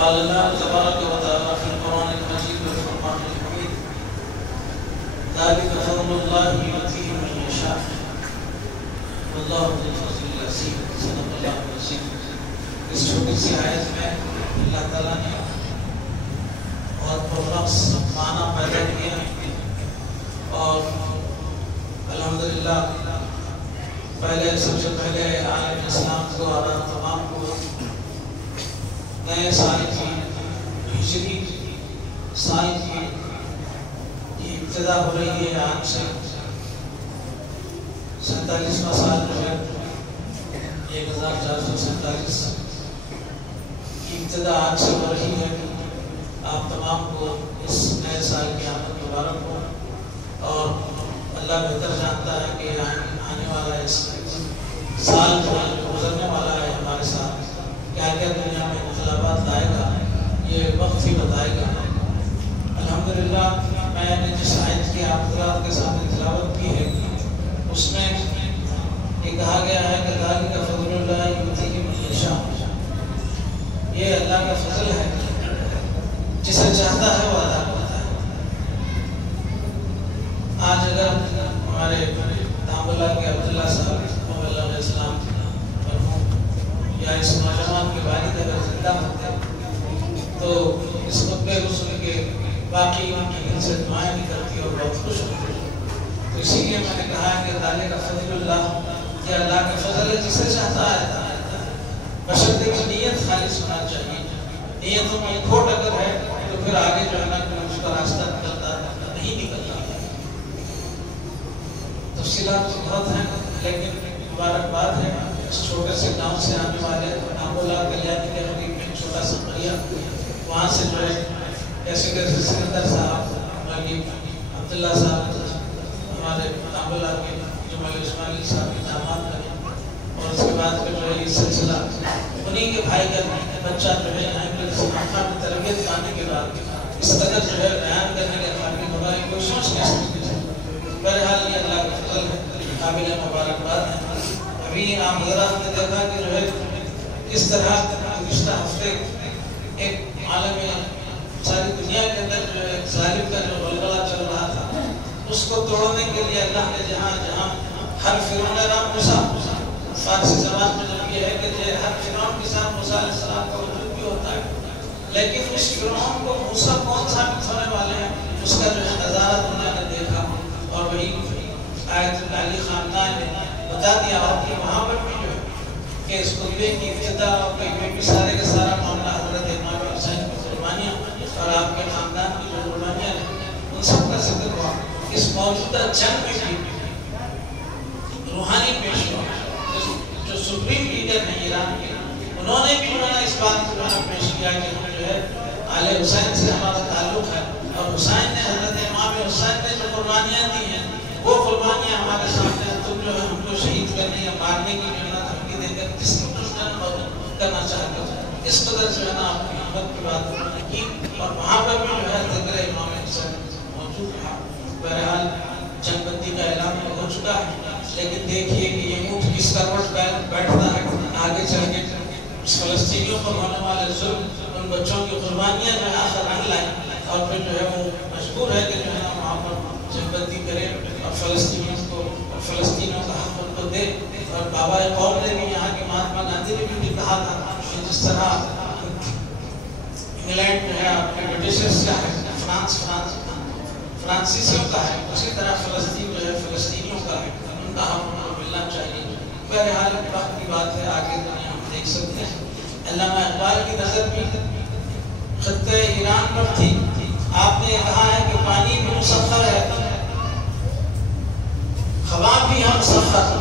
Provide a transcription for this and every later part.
قال الله تبارك وتعالى في القرآن المجيد والفرقان الحميد ذلك فضل الله يؤتيه من يشاء والله ذو الفضل العظيم صدق اللہ العظیم۔ اس چھوٹی سی آیت میں اللہ تعالیٰ نے بہت پرلفظ معنی پیدا کیا اور الحمدللہ پہلے سب سے پہلے عالم اسلام کو اور تمام کو نئے سال کی ہجری سال کی ابتدا ہو رہی ہے۔ آج سے 47واں سال جو ہے 1447 کی ابتدا آج سے ہو رہی ہے۔ آپ تمام کو اس نئے سال کی آمد مبارک ہو اور اللہ بہتر جانتا ہے کہ آنے والا اس سال جو گزرنے والا ہے ہمارے ساتھ کیا کیا دنیا میں انقلابات لائے گا، یہ وقت ہی بتائے گا۔ الحمدللہ میں نے جس آیت کی آپ حضرات کے سامنے تلاوت کی ہے اس میں یہ کہا گیا ہے کہ ذالک فضل اللہ یؤتیہ من یشاء، یہ اللہ کا فضل ہے، جسے چاہتا ہے وہ عطا کرتا ہے۔ آج اگر ہمارے دامبلا کے عبداللہ صاحب علیہ السلام مرحوم یا اس نوجوان کے والد اگر زندہ ہوتے تو اس خطبہ رسول کے باقی ان کی دل سے دعائیں نکلتی اور بہت خوش ہوتی۔ تو اسی لیے میں نے کہا کہ ذالک فضل اللہ، یہ اللہ کا فضل ہے، جسے چاہتا ہے بشرطے کی نیت خالص ہونا چاہیے۔ نیتوں میں کھوٹ اگر ہے تو پھر آگے جو ہے نا اس کا راستہ نکلتا نہیں نکلتا۔ تفصیلات بہت ہیں لیکن مبارکباد ہے اس چھوٹے سے گاؤں سے آنے والے نامولا کلیانی کے قریب میں چھوٹا سا قریہ، وہاں سے جو ہے جیسے کہ سکندر صاحب مولوی عبداللہ صاحب ہمارے نامولا کے جمال اسماعیل صاحب کے داماد بنے اور اس کے بعد پھر جو ہے یہ سلسلہ انہی کے بھائی کا بچہ جو ہے یہاں پر سماخہ میں تربیت پانے کے بعد اس قدر جو ہے بیان کرنے کے قابل ہماری کوئی سوچ نہیں سکتی۔ بہرحال یہ اللہ کا فضل ہے، قابل مبارکباد ہے۔ ابھی آپ حضرات نے دیکھا کہ جو ہے کس طرح گزشتہ ہفتے ایک عالم ساری دنیا کے اندر جو ہے ظالم کا جو غلغلہ چل رہا تھا اس کو توڑنے کے لیے اللہ نے جہاں جہاں ہر فرعون نام موسیٰ، فارسی زبان میں جب یہ ہے کہ ہر فرعون کے ساتھ موسیٰ علیہ السلام کا وجود بھی ہوتا ہے، لیکن اس فرعون کو موسیٰ کون ثابت ہونے والے ہیں اس کا جو ہے نظارہ دنیا نے دیکھا اور وہی آیت علی خاندان نے بتا دیا اور کہ وہاں پر بھی جو ہے کہ اس خطبے کی ابتدا اور بھی سارے کا سارا معاملہ حضرت امام حسین کی قربانیاں اور آپ کے خاندان کی جو قربانیاں ہیں ان سب کا ذکر ہوا۔ اس موجودہ جنگ میں بھی روحانی پیشوا جو سپریم لیڈر ہیں ایران کے انہوں نے بھی جو ہے اس بات کو پیش کیا کہ ہم جو ہے آل حسین سے ہمارا تعلق ہے اور حسین نے حضرت امام حسین نے جو قربانیاں دی ہیں وہ قربانیاں ہمارے سامنے تم جو ہے ہم کو شہید کرنے یا مارنے کی جو ہے نا دھمکی دے کر کس کو کرنا چاہتے ہو، اس قدر جو ہے نا اپنی ہمت کی بات کی اور وہاں پر بھی جو ہے ذکر امام حسین موجود رہا۔ بہرحال جنگ بندی کا اعلان ہو چکا ہے لیکن دیکھیے کہ یہ اونٹ کس کروٹ بیٹھتا ہے آگے چل کے فلسطینیوں پر ہونے والے ظلم، ان بچوں کی قربانیاں جو ہے آخر رنگ لائیں اور پھر جو ہے وہ مجبور ہے کہ جو ہے نا وہاں پر جنگ بندی کرے اور فلسطینیوں کا حق ان کو دے۔ اور بابا قوم نے بھی یہاں کے مہاتما گاندھی نے بھی کہا تھا کہ جس طرح انگلینڈ جو ہے آپ کے برٹشرز کا ہے، فرانسیسیوں کا ہے، اسی طرح فلسطین جو ہے فلسطینیوں کا ہے، ان کا حق ان کو ملنا چاہیے۔ بہرحال وقت کی بات ہے، آگے دنیا ہم دیکھ سکتے ہیں۔ علامہ اقبال کی نظر بھی خطہ ایران پر تھی۔ آپ نے کہا ہے کہ پانی بھی مسخر ہے، ہوا بھی ہم مسخر،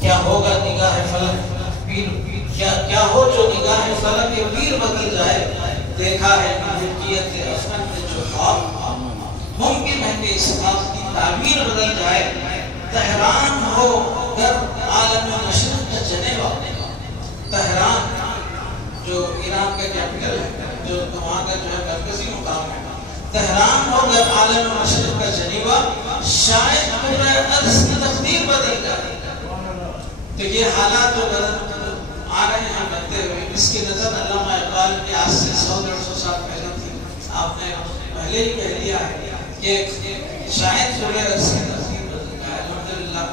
کیا ہوگا نگاہ فلک پیر، کیا ہو جو نگاہ فلک پیر بدل جائے، دیکھا ہے ملکیت افغان میں جو خواب، ممکن ہے کہ اس خواب کی تعبیر بدل جائے، تہران ہو گر عالم مشرق کا جنیوا۔ تہران جو ایران کا کیپٹل ہے، جو وہاں کا جو ہے مرکزی مقام ہے، تہران ہو گر عالم مشرق کا جنیوا، شاید پورا عرض کی تقدیر بدل جائے۔ تو یہ حالات جو آ رہے ہیں بنتے ہوئے، اس کی نظر علامہ اقبال سال کی آج سے 100-150 سال پہلے تھی. آپ نے پہلے ہی کہہ دیا ہے کہ شاید سورہ رسید الحمدللہ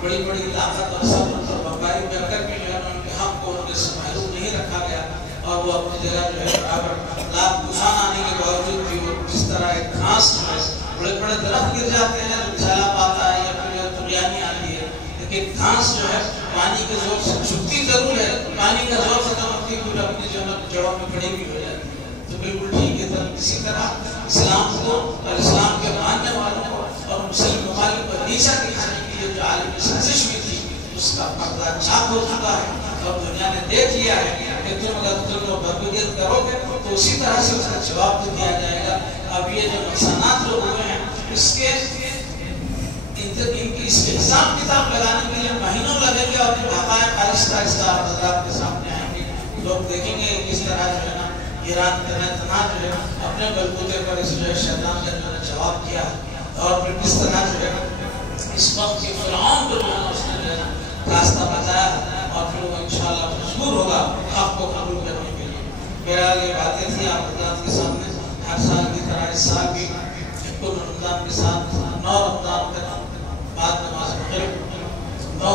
بڑی بڑی طاقت اور صبر اور بمباری کر کر کے جو ہے ان کے حق کو ان کے سے محروم نہیں رکھا گیا اور وہ اپنی جگہ جو ہے برابر لاکھ طوفان آنے کے باوجود بھی وہ جس طرح ایک گھاس جو ہے بڑے بڑے درخت گر جاتے ہیں تو جھالا پاتا ہے یا پھر جو طغیانی آتی ہے لیکن گھاس جو ہے پانی کے زور سے جھکتی ضرور ہے پانی کا زور ختم ہوتی ہے پھر اپنی جو جڑوں میں کھڑی بھی ہو جاتی ہے. تو بالکل ٹھیک ہے. اسی طرح اسلام کو اور اسلام کے ماننے والوں کو اور مسلم ممالک کو نیچا دکھانے کے لیے جو عالمی سازش بھی تھی اس کا پردہ چاک ہو چکا ہے اور دنیا نے دیکھ لیا ہے کہ تم اگر تم لوگ برگزیت کرو گے تو اسی طرح سے اس کا جواب تو دیا جائے گا. اب یہ جو نقصانات جو ہوئے ہیں اس کے حساب کتاب لگانے کے لیے مہینوں لگیں گے اور پھر حقائق آہستہ آہستہ حضرات کے سامنے آئیں گے. لوگ دیکھیں گے کس طرح جو ہے نا ایران تنہا جو ہے اپنے بلبوتے پر اس جو ہے شیطان کا جو ہے جواب کیا اور پھر کس طرح جو ہے اس وقت کے فرعون کو جو ہے اس نے جو ہے راستہ بتایا اور پھر وہ انشاءاللہ مجبور ہوگا حق کو قبول کرنے کے لیے. بہرحال یہ باتیں تھیں آپ حضرات کے سامنے. ہر سال کی طرح اس سال بھی کل رمضان کے ساتھ 9 رمضان تک بعد نماز مغرب 9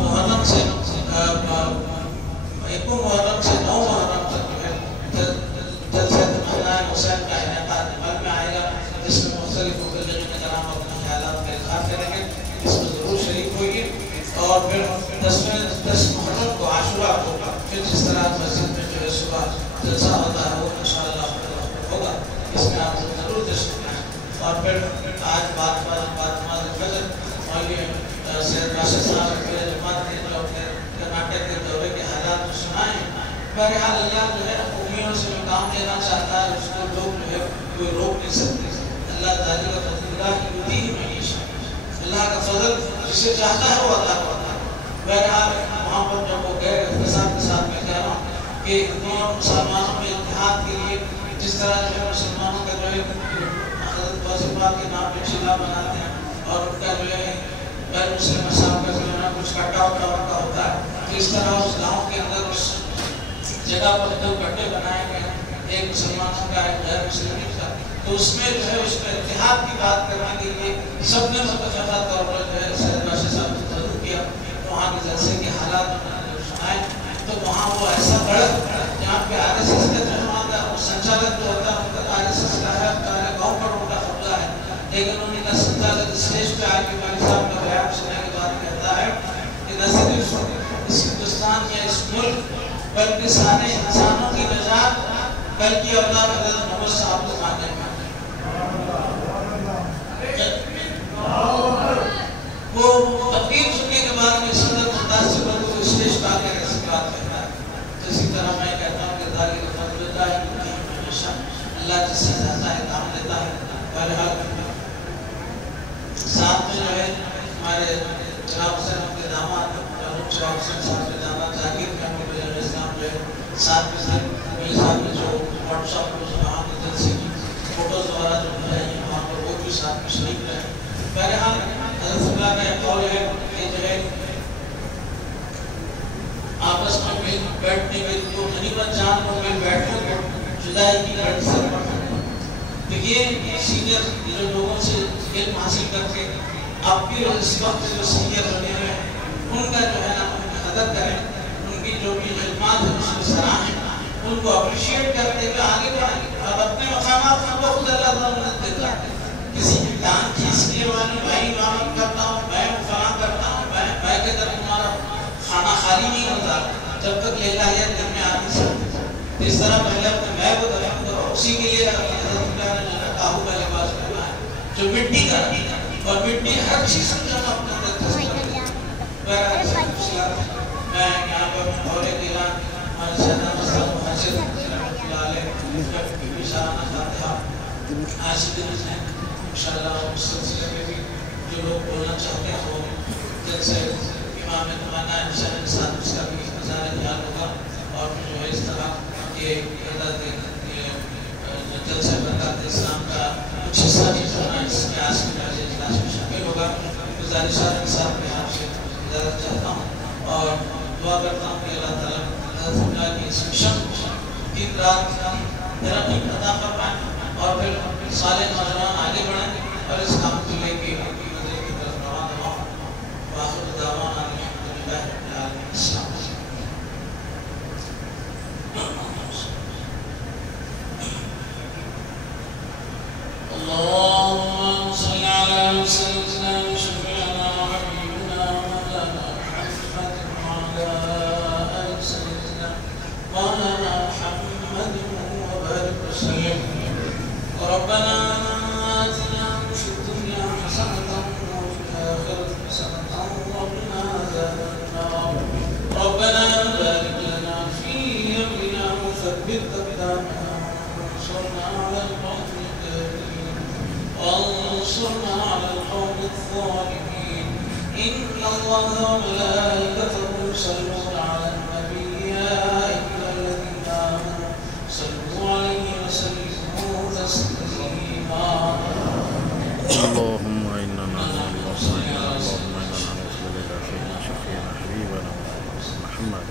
محرم سے 1 محرم سے 9 محرم تک جو ہے جلسہ مہنان حسین کا انعقاد عمل میں آئے گا جس میں مختلف مبلغین کرام اپنے خیالات کا اظہار کریں گے. اس میں ضرور شریک ہوئیے اور پھر 10 محرم کو عاشورہ کو پھر جس طرح مسجد میں جو ہے صبح جلسہ ہوتا ہے وہ انشاءاللہ ہوگا. اس میں آپ ضرور تشریف لائیں. اور پھر آج بعد نماز فجر مولوی سید راشد صاحب کی جماعت نے جو اپنے کرناٹک کے دورے کے حالات کو سنائے ہیں. بہرحال اللہ جو ہے امیوں سے جو کام لینا چاہتا ہے اس کو لوگ جو ہے کوئی روک نہیں سکتے. اللہ تعالی کا فضل اللہ کی ہوتی ہی نہیں ہے. اللہ کا فضل جسے چاہتا ہے وہ عطا کرتا ہے. بہرحال وہاں پر جب وہ گئے احتساب کے ساتھ میں کہہ رہا ہوں کہ دونوں مسلمانوں میں اتحاد کے لیے جس طرح جو ہے مسلمانوں کا جو ہے حضرت غوث پاک کے نام پہ چلا بناتے ہیں اور ان کا جو ہے غیر مسلم صاحب کا جو ہے نا کچھ کٹا وٹا کا ہوتا ہے تو اس طرح اس گاؤں کے اندر اس جگہ پر 2 کٹے بنائے گئے ہیں ایک مسلمانوں کا ایک غیر مسلم کا. تو اس میں جو ہے اس میں اتحاد کی بات کرنے کے لیے سب نے متفقہ طور پر جو ہے سید راشد صاحب نے ضرور کیا. تو وہاں کے جلسے کے حالات سنائے تو وہاں وہ ایسا بڑا جہاں پہ RSS کا جو وہاں کا سنچالک جو ہوتا ہے ان کا RSS کا ہے گاؤں پر ان کا قبضہ ہے لیکن انہیں کا سنچالک اسٹیج پہ آئے کے مالی صاحب کا بیان سننے کے بعد کہتا ہے کہ نہ صرف اس ہندوستان یا اس ملک بلکہ سارے انسانوں کی نجات بلکہ اولاد حضرت محمد صاحب کو ماننے میں وہ تقریر سننے کے بعد میں صدر متاثر ہو تو اسٹیج پہ آ کے ایسی بات کہتا ہے. اسی طرح میں کہتا ہوں کہ ذالک فضل اللہ یؤتیہ من یشاء. اللہ جس سے چاہتا ہے کام دیتا ہے. بہرحال ساتھ میں جو ہے ہمارے جناب حسین کے داماد جناب حسین صاحب کے داماد ذاکر محمود علیہ السلام جو ہے ساتھ میں میرے ساتھ میں جو واٹس ایپ پر وہاں کے جلسے کی فوٹوز وغیرہ جو ہے وہاں پر وہ بھی ساتھ میں شریک رہے. بہرحال حضرت اللہ کا ایک قول ہے کہ جو ہے آپس میں مل بیٹھنے میں جو غنیمت جان کو مل بیٹھنے کو جدائی کی گھڑی سے پڑھا. دیکھیے سینئر جو لوگوں سے علم حاصل کر کے اب بھی اس وقت جو سینئر بنے ہوئے ہیں ان کا جو ہے نا قدر کریں ان کی جو بھی علمات ہیں اس کو سراہیں ان کو اپریشیٹ کرتے ہوئے آگے بڑھیں اور اپنے مقامات کو خود اللہ تعالیٰ دیتا ہے. کسی کی دان کھیس کے میں امامت کرتا ہوں میں فلاں کرتا ہوں میں کے طرف ہمارا کھانا خالی نہیں ہوتا جب تک الہیت دل میں آتی سکتی. اس طرح پہلے اپنے میں کو دفن کرو اسی کے لیے حضرت اللہ نے جو کاہو کا لباس پہنا ہے جو مٹی کا اور مٹی ہر چیز کو جب اپنے اندر دست کرتا ہے. میں یہاں پر دورے کے اعلان ہمارے سیدنا مصطفیٰ محسن رحمۃ اللہ علیہ اشارہ فاتحہ آج کے دن ہے انشاءاللہ اس سلسلے میں بھی جو لوگ بولنا چاہتے ہیں وہ جیسے امام نمانا انشاء کے ساتھ اس کا بھی مظاہر خیال ہوگا اور جو ہے اس طرح یہ جلسہ برکات اسلام کا کچھ حصہ بھی کرنا اس کے آج کے راج اجلاس میں شامل ہوگا. گزارشات کے ساتھ میں آپ سے اجازت چاہتا ہوں اور دعا کرتا ہوں کہ اللہ تعالیٰ حضرت اللہ کی اس مشن دن رات ترقی عطا فرمائے اور پھر صالح نوجوان آگے بڑھیں اور اس کام کو لے کے مدینے کی طرف روانہ ہوں. وآخر دعوانا الحمدللہ رب العالمین. السلام علیکم. اللهم صل على سيدنا وشفيعنا وحبيبنا مولانا محمد وعلى آل سيدنا مولانا محمد وبارك وسلم. ربنا آتنا في الدنيا حسنة وفي الآخرة حسنة وقنا عذاب النار. ربنا بارك لنا في أمرنا وثبت أقدامنا وانصرنا على القوم وانصرنا على القوم الظالمين. إن الله وملائكته يصلون على النبي يا أيها الذين آمنوا صلوا عليه وسلموا تسليما. اللهم إنا نعوذ بك من شفيعنا حبيبنا محمد